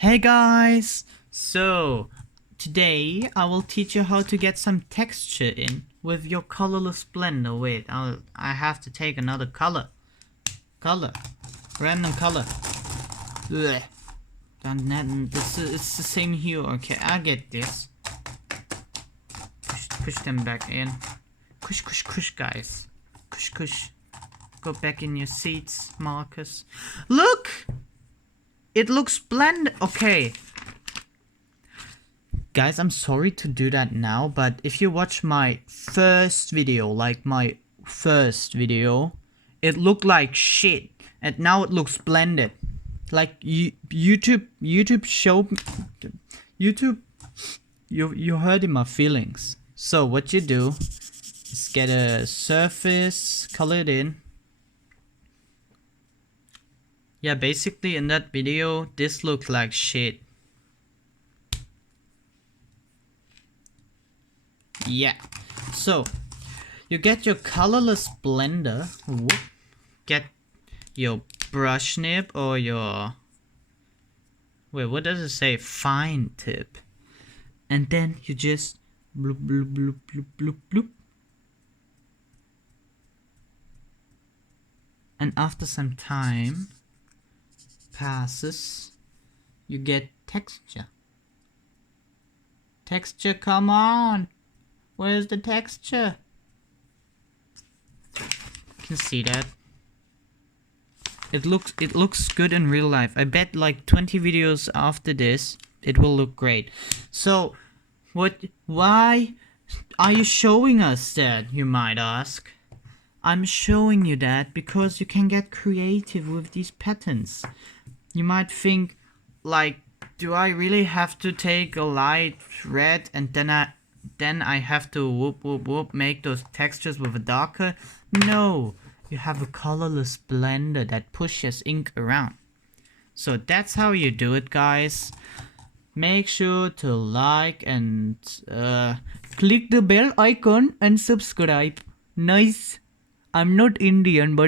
Hey guys! So, today I will teach you how to get some texture in with your colorless blender. Wait, I have to take another color. Random color. Blech. It's the same hue. Okay, I get this. Push them back in. Kush, guys. Kush. Go back in your seats, Marcus. Look! It looks blended. Okay. Guys, I'm sorry to do that now, but if you watch my first video, it looked like shit. And now it looks blended. Like YouTube showed... You hurt in my feelings. So what you do is get a surface, color it in. Yeah, basically in that video, this looked like shit. Yeah. So, you get your colorless blender. Whoop. Get your brush nib or your... Wait, what does it say? Fine tip. And then you just bloop, bloop, bloop, bloop, bloop, bloop. And after some time passes, you get texture. Texture, come on! Where's the texture? You can see that. It looks good in real life. I bet like 20 videos after this, it will look great. So, why are you showing us that, you might ask? I'm showing you that because you can get creative with these patterns. You might think, like, do I really have to take a light red and then I have to whoop make those textures with a darker? No, you have a colorless blender that pushes ink around. So that's how you do it, guys. Make sure to like and click the bell icon and subscribe. Nice. I'm not Indian, but